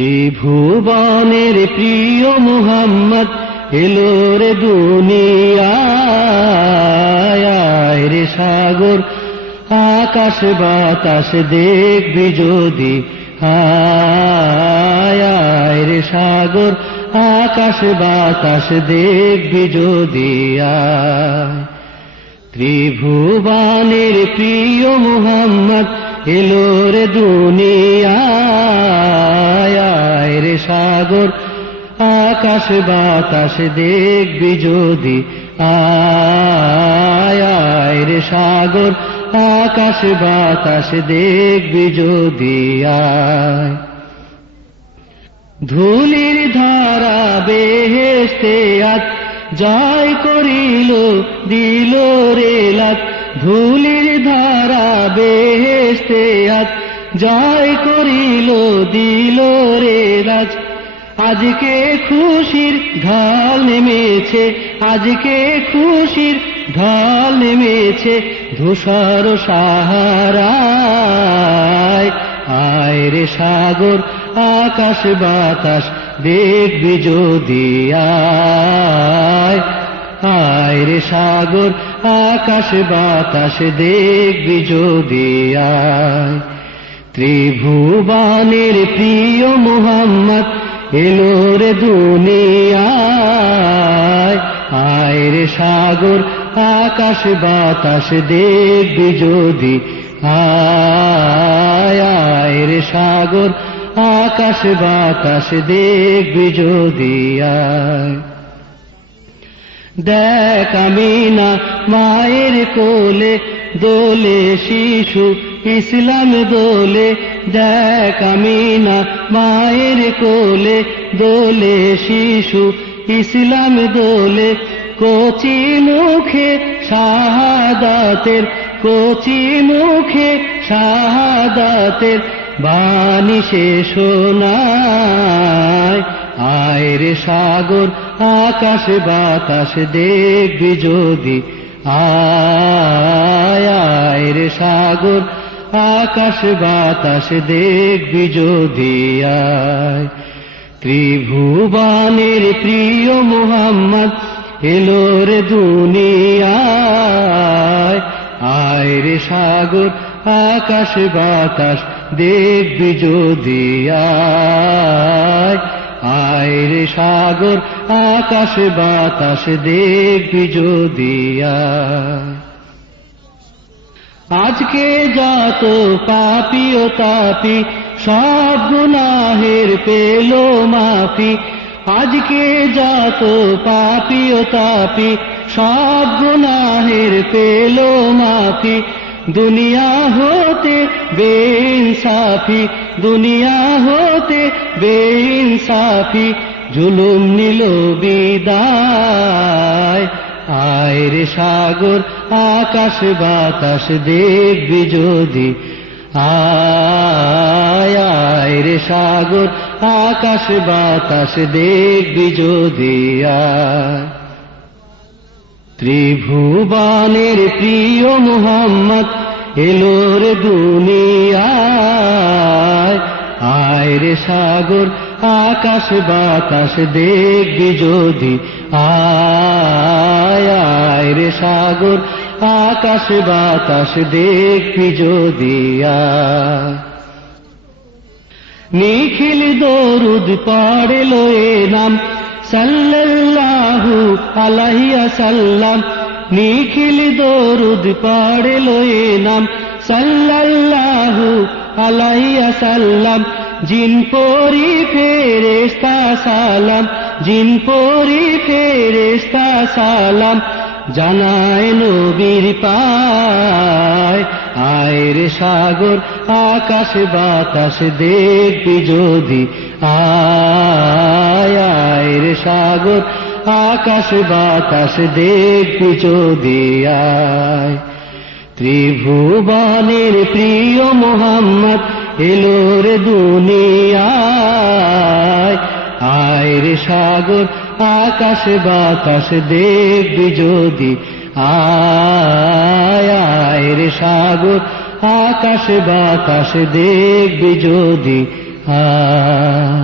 ত্রিভুবনের প্রিয় মুহাম্মদ এলো রে দুনিয়ায়, রে সাগর আকাশ বাতাস দেখবি যদি, আয় রে সাগর আকাশ বাতাস দেখবি যদি আয়। ত্রিভুবনের প্রিয় মুহাম্মদ এলো রে দুনিয়ায়, রে সাগর আকাশ বাতাস দেখবি যদি, আয় রে সাগর আকাশ বাতাস দেখবি যদি আয়। ধুলির ধারা বেহেশতে আজ জয় করিল দিল রে লাত, ধুলির ধারা বেহেশতে আজ জয় করিল দিল রে রাজ। আজকে খুশির ঢল নেমেছে, আজকে খুশির ঢল নেমেছে ধূসর সাহারায়, আয় রে সাগর আকাশ বাতাস দেখবি যদি আয় রে সাগর আকাশ বাতাস দেখবি যদি আয়। ত্রিভুবনের প্রিয় মুহাম্মদ এলো রে দুনিয়ায়, আয় রে সাগর আকাশ বাতাস দেখবি যদি আয় রে সাগর আকাশ বাতাস দেখবি যদি আয়। দেখ আমিনা মায়ের কোলে দোলে শিশু ইসলাম দোলে, দেখ আমিনা মায়ের কোলে দোলে শিশু ইসলাম দোলে। কচি মুখে শাহাদাতের, কচি মুখে শাহাদাতের বাণী সে শোনায়, আয় রে সাগর আকাশ বাতাস দেখবি যদি আয় রে সাগর আকাশ বাতাস দেখবি যদি আয়। ত্রিভুবনের প্রিয় মুহাম্মদ এলো রে দুনিয়ায়, আয় রে সাগর আকাশ বাতাস দেখবি যদি আয় রে সাগর আকাশ বাতাস দেখবি যদি আয়। আজকে যত পাপী ও তাপী সব গুনাহের পেল মাফি, আজকে যত পাপী ও তাপী সব গুনাহের পেল মাফি। দুনিয়া হতে বেইনসাফি, দুনিয়া হতে বেইনসাফি জুলুম নিল বিদায়, আয় রে সাগর আকাশ বাতাস দেখবি যদি আয় রে সাগর আকাশ বাতাস দেখবি যদি আয়। ত্রিভুবনের প্রিয় মুহাম্মদ এলো রে দুনিয়ায়, আয় রে সাগর আকাশ বাতাস দেখবি যদি আয় রে সাগর আকাশ বাতাস দেখবি যদি আয়। নিখিল দরুদ পড়ল এ নাম সাল্লাল্লাহু আলাইহি ওয়াসাল্লাম, নিখিল দরুদ পড়ল এ নাম সাল্লাল্লাহু আলাইহি ওয়াসাল্লাম। জিন পরি ফেরেশতা সালাম, জিন পরি ফেরেশতা সালাম জানায় নবীর পায়, আয় রে সাগর আকাশ বাতাস দেখবি যদি আয় রে সাগর আকাশ বাতাস দেখবি যদি আয়। ত্রিভুবনের প্রিয় মুহাম্মদ এলো রে দুনিয়ায়, আয় রে সাগর আকাশ বাতাস দেখবি যদি আয় রে সাগর আকাশ বাতাস দেখবি যদি আয়।